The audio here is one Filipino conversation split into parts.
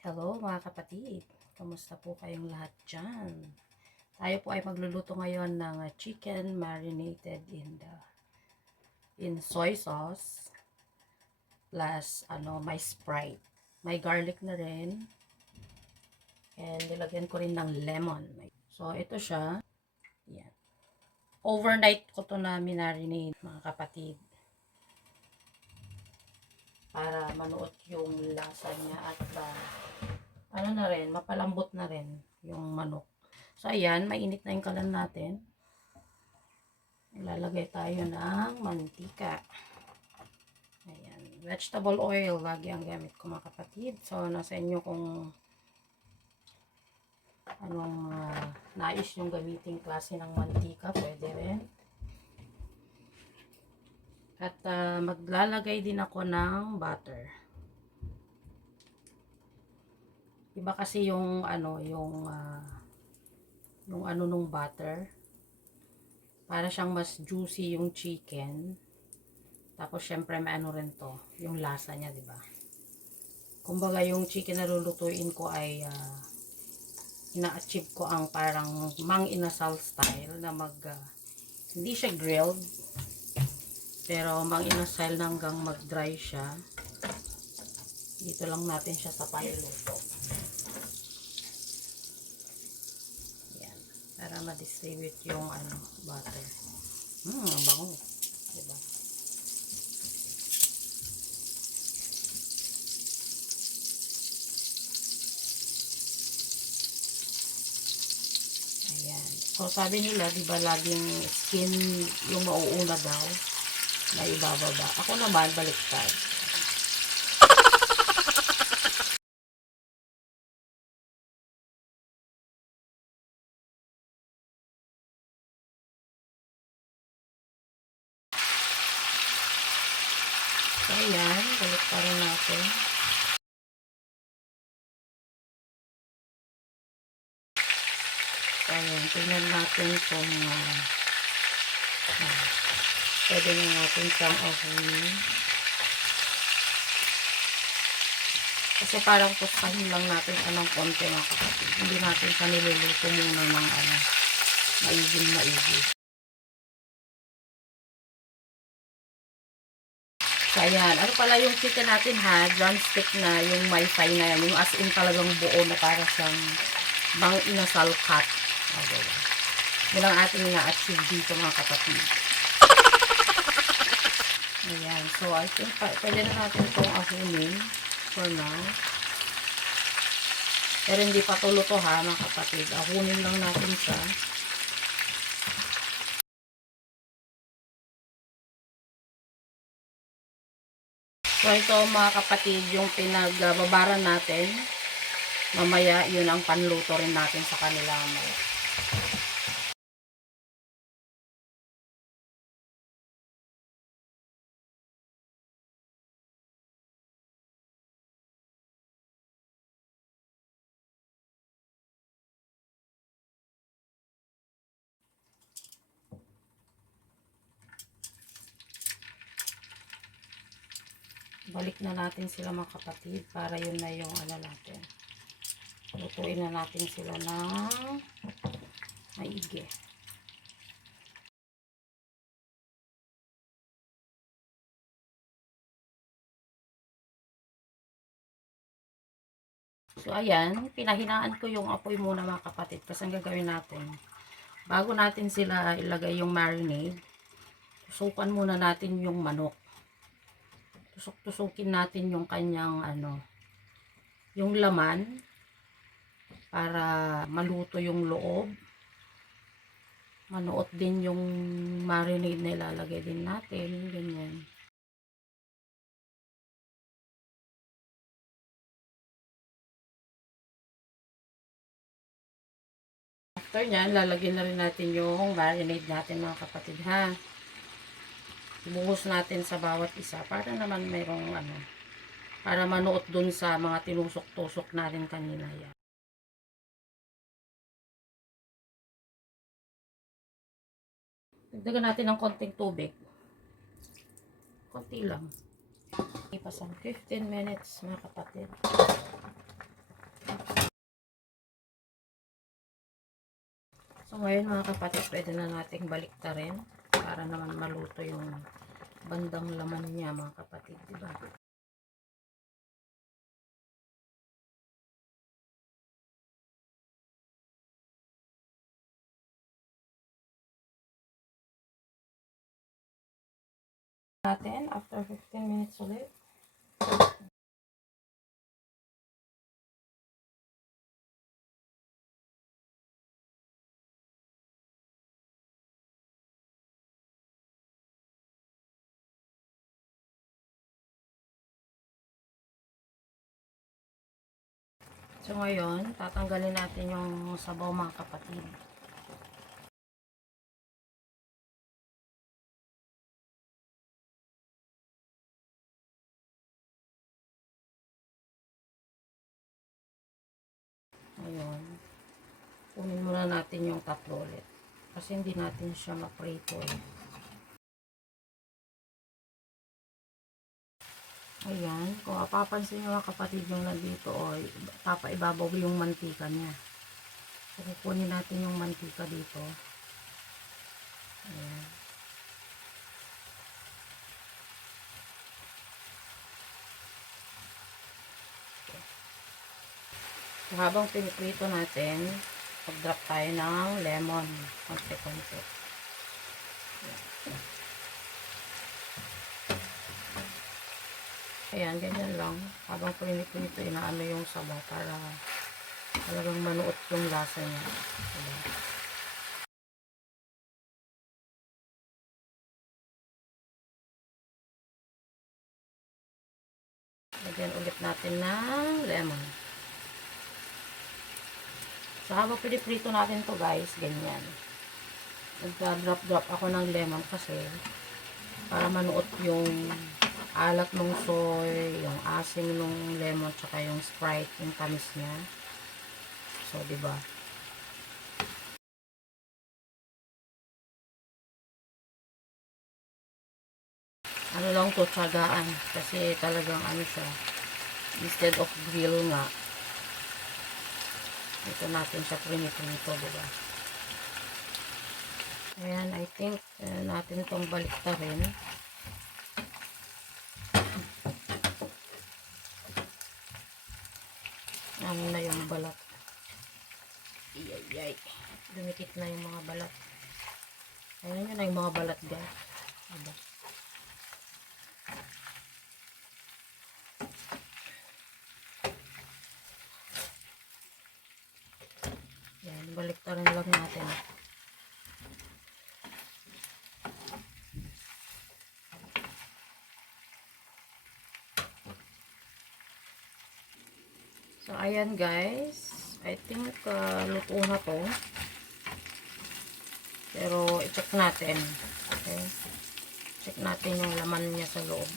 Hello mga kapatid, kamusta po kayong lahat dyan? Tayo po ay magluluto ngayon ng chicken marinated in soy sauce plus may Sprite. May garlic na rin and nilagyan ko rin ng lemon. So ito siya. Yan. Overnight ko to na minarinate mga kapatid para manuot yung lasa niya at na rin, mapalambot na rin yung manok. So, ayan, mainit na yung kalan natin. Ilalagay tayo ng mantika. Ayan, vegetable oil, lagi ang gamit ko mga kapatid. So, nasa inyo kung anong nais yung gamiting klase ng mantika, pwede rin. At maglalagay din ako ng butter. Iba kasi yung nung butter. Para siyang mas juicy yung chicken. Tapos syempre may rin to, yung lasa niya, 'di ba? Kumbaga yung chicken na lulutuin ko ay ina-achieve ko ang parang MANG INASAL style na hindi siya grilled. Pero MANG INASAL na hanggang mag-dry siya. Dito lang natin siya sa panluto. Para ma-distribute yung butter. Ang bango. Diba? Ayan. So, sabi nila, diba laging skin yung mauuna daw na ibababa. Ako naman, baliktad. So, ayan. Balik pa rin natin. So, ayan. Tingnan natin kung pwede na natin siyang ahunin. Kasi parang pustahin lang natin ng konti mga kapatid. Hindi natin siya niluluto muna ng maigi. So, ayan. Ano pala yung chicken natin ha? Drumstick na, yung may fry na yan. Yung as in talagang buo na para siyang MANG INASAL cut. Okay. Yun ang ating na-achieve dito mga kapatid. Ayan. So, I think pwede na natin itong ahunin for now. Pero hindi pa tulo to ha mga kapatid. Ahunin lang natin siya. So, ito mga kapatid, yung pinagbabaran natin. Mamaya, yun ang panluto rin natin sa kanila. Balik na natin sila mga kapatid para yun na yung natin. Lutuin na natin sila ng maigi. So, ayan. Pinahinaan ko yung apoy muna mga kapatid. Kasi ang gagawin natin, bago natin sila ilagay yung marinade, tusukan muna natin yung manok. Tusok-tusukin natin yung kanyang yung laman para maluto yung loob. Manuot din yung marinade na ilalagay din natin. Ganyan. After nyan, lalagyan na rin natin yung marinade natin mga kapatid ha. Ibuhos natin sa bawat isa para naman mayroong para manuot dun sa mga tinusok-tusok natin kanina yan. Dagdagan natin ng konting tubig. Konti lang. Ipasang 15 minutes mga kapatid. So ngayon mga kapatid, pwede na nating baliktarin para naman maluto yung bandang laman niya mga kapatid, diba? Natin after 15 minutes ulit. So ngayon, tatanggalin natin yung sabaw mga kapatid. Ngayon, kunin muna natin yung tatlo ulit. Kasi hindi natin siya maprito eh. Ayan, kung mapapansin nyo mga kapatid yung nandito o ibabaw yung mantika niya. So, kukunin natin yung mantika dito. Ayan. So, habang piniprito natin, pag-drop tayo ng lemon. Konti-konti. Ayan, ganyan lang. Habang piniprito, inaano yung sabaw para talagang manuot yung lasa niya. Ayan. Lagyan ulit natin ng lemon. So, habang piniprito natin to guys, ganyan. Nagda-drop ako ng lemon kasi para manuot yung alat ng soy, yung asim ng lemon, tsaka yung Sprite, yung tamis niya. So, diba? Ano lang to, tsagaan. Kasi talagang ano siya, instead of grill nga, ito natin siya priniprito, diba? Ayan, I think natin itong baliktarin. Ano na yung balat. Iyay. Dumikit na yung mga balat. Ayan yun na yung mga balat guys. Diba? Ayan, baliktarin lang natin. So, ayan guys. I think luto na to. Pero, i-check natin. Okay? Check natin yung laman niya sa loob.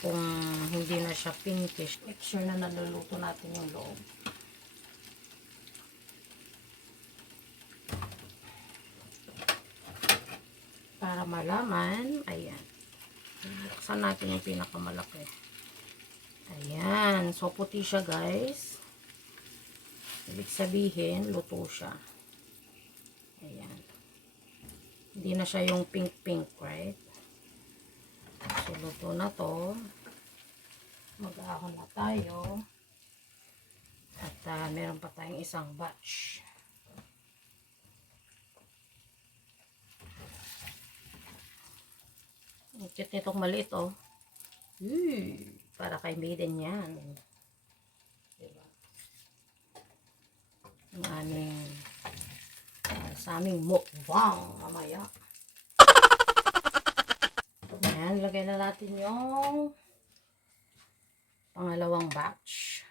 Kung hindi na siya pinkish, make sure na naluluto natin yung loob. Para malaman, ayan. Buksan natin yung pinakamalaki. Ayan. So, puti siya guys. Ibig sabihin, luto siya. Ayan. Hindi na siya yung pink-pink, right? So, luto na to. Mag-ahon na tayo. At meron pa tayong isang batch. Ang cute nitong maliit, oh. Para kay maiden yan. Diba? Ang aming sa aming mukbang mamaya. Ayan, lagay na natin yung pangalawang batch.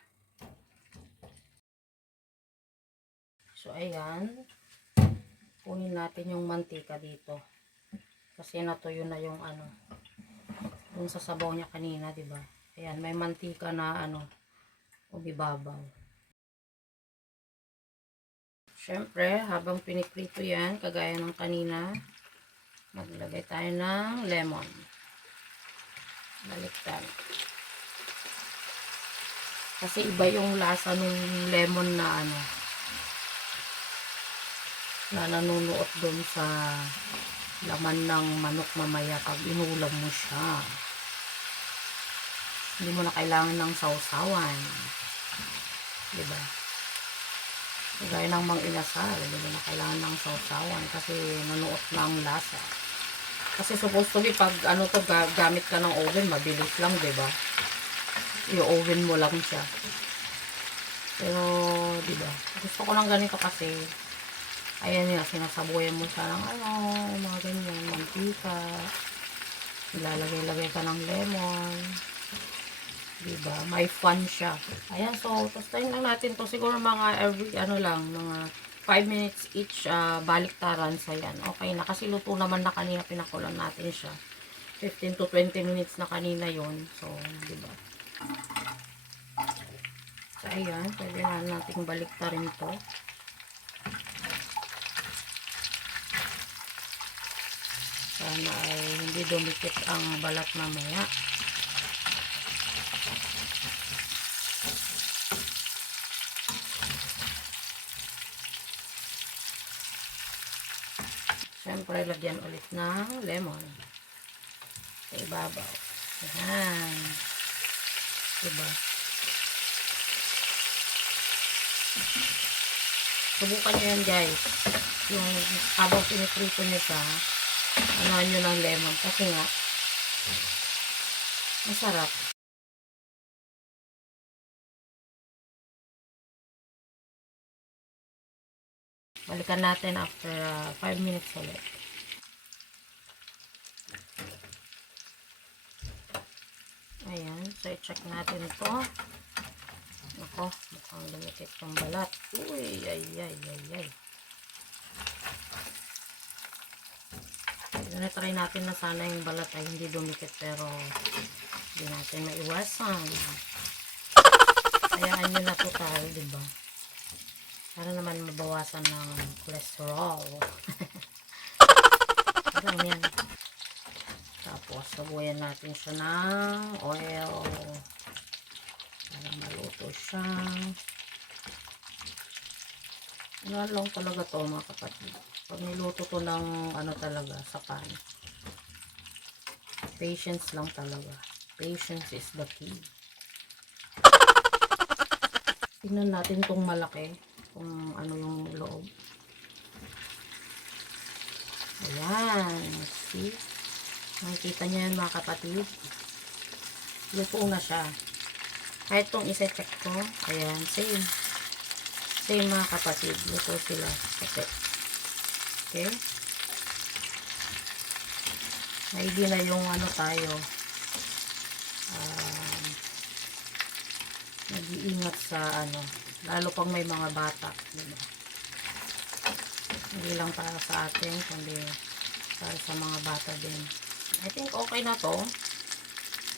So, ayan. Kunin natin yung mantika dito. Kasi natuyo na yung ano, yung sa sabaw niya kanina, diba? Ayan, may mantika na ano, umibabaw. Siyempre, habang piniprito yan, kagaya ng kanina, maglagay tayo ng lemon. Baliktad. Kasi iba yung lasa nung lemon na ano, na nanunuot doon sa laman ng manok mamaya pag inulam mo siya. Hindi mo na kailangan ng sausawan. Diba? Gaya ng mang inasal, hindi mo na kailangan ng sausawan kasi nanuot na ang lasa. Kasi supposed to be pag ano to, gamit ka ng oven, mabilis lang, diba? I-oven mo lang siya. Pero, diba? Gusto ko lang ganito kasi, ayan nga, sinasabuyan mo siya ng ano, mga ganyan, mantika. Ilalagay-lagay ka ng lemon. Diba? May fun siya. Ayan, so, tostahin lang natin to. Siguro mga every, ano lang, mga 5 minutes each, baliktaran sa yan. Okay na, kasi luto naman na kanina, pinakulan natin siya. 15 to 20 minutes na kanina yon. So, diba? So, ayan, pwede na natin baliktarin to. Sana ay hindi dumikit ang balat mamaya. Siyempre, lagyan ulit ng lemon sa ibabaw. Ayan. Diba? Subukan nyo yan, guys. Yung habang piniprito nyo siya, anuhan nyo ng lemon. Kasi nga, masarap. Balikan natin after 5 minutes ulit. Ayan. So, i-check natin ito. Ako, mukhang dumikit yung balat. Uy, ay, ay, ay, ay. Try natin na sana yung balat ay hindi dumikit, pero hindi natin maiwasan. Hayaan nyo na ito tayo, diba? Para naman mabawasan ng cholesterol. Parang yan. Tapos, sabuyan natin siya ng oil. Para maluto siya. Ano lang talaga to, mga kapatid. Pag niluto to ng ano talaga, sa pan. Patience lang talaga. Patience is the key. Tingnan natin tong malaki. Kung ano yung loob. Ayan. See? Nakikita nyo yan, mga kapatid. Luto na siya. Kahit itong isa-check ko. Ayan. Same. Same, mga kapatid. Luto sila. Okay. Maigi na yung ano tayo. Nag-iingat sa ano. Lalo pag may mga bata. Diba? Hindi lang para sa atin, kundi para sa mga bata din. I think okay na to.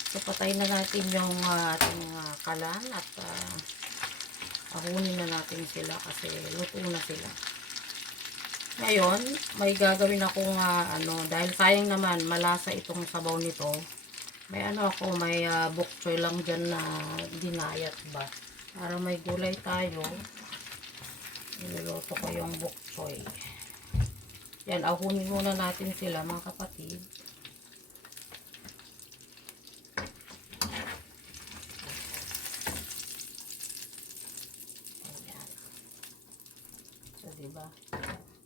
So, patayin na natin yung ating kalan at ahunin na natin sila kasi luto na sila. Ngayon, may gagawin akong ano, dahil sayang naman, malasa itong sabaw nito. May ano ako, may bokchoy lang dyan na dinayat ba. Para may gulay tayo, niluluto ko yung bokchoy. Yan, ahunin muna natin sila, mga kapatid. Ayan. So, diba?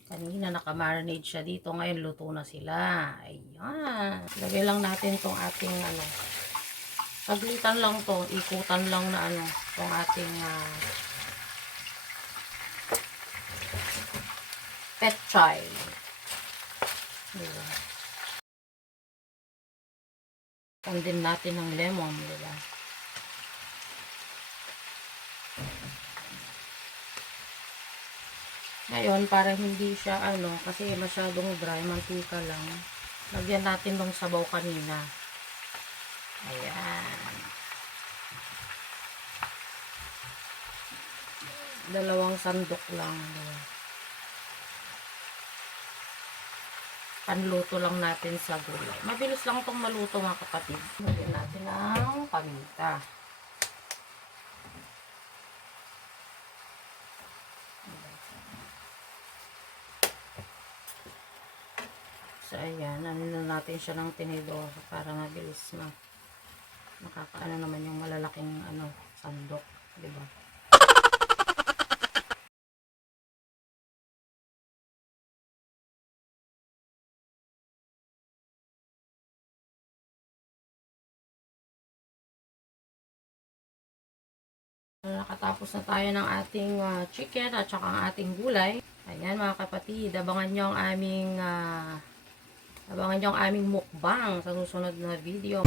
Kanina nakamarinate siya dito. Ngayon luto na sila. Ayan. Lagay lang natin tong ating ano. Saglitan lang to. Ikutan lang na ano. Tong ating petchay. Diba? Kandin natin ng lemon. Diba? Ngayon, para hindi siya ano, kasi masyadong dry, mantika lang. Lagyan natin ng sabaw kanina. Ayan. 2 sandok lang. Panluto lang natin sa gulay. Mabilis lang itong maluto, mga kapatid. Lagyan natin ng paminta. So, ayan. Ano na natin siya ng tinidor para mabilis makakaano naman yung malalaking sandok. Diba? Nakatapos na tayo ng ating chicken at saka ang ating gulay. Ayan mga kapatid, abangan nyo ang aming mukbang sa susunod na video.